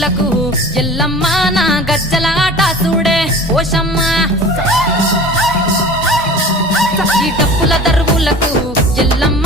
దరువులకు ఎల్లమ్మ నా గజ్జల ఆట చూడే ఓషమ్మ ఈ డప్పుల దరువులకు ఎల్లమ్మ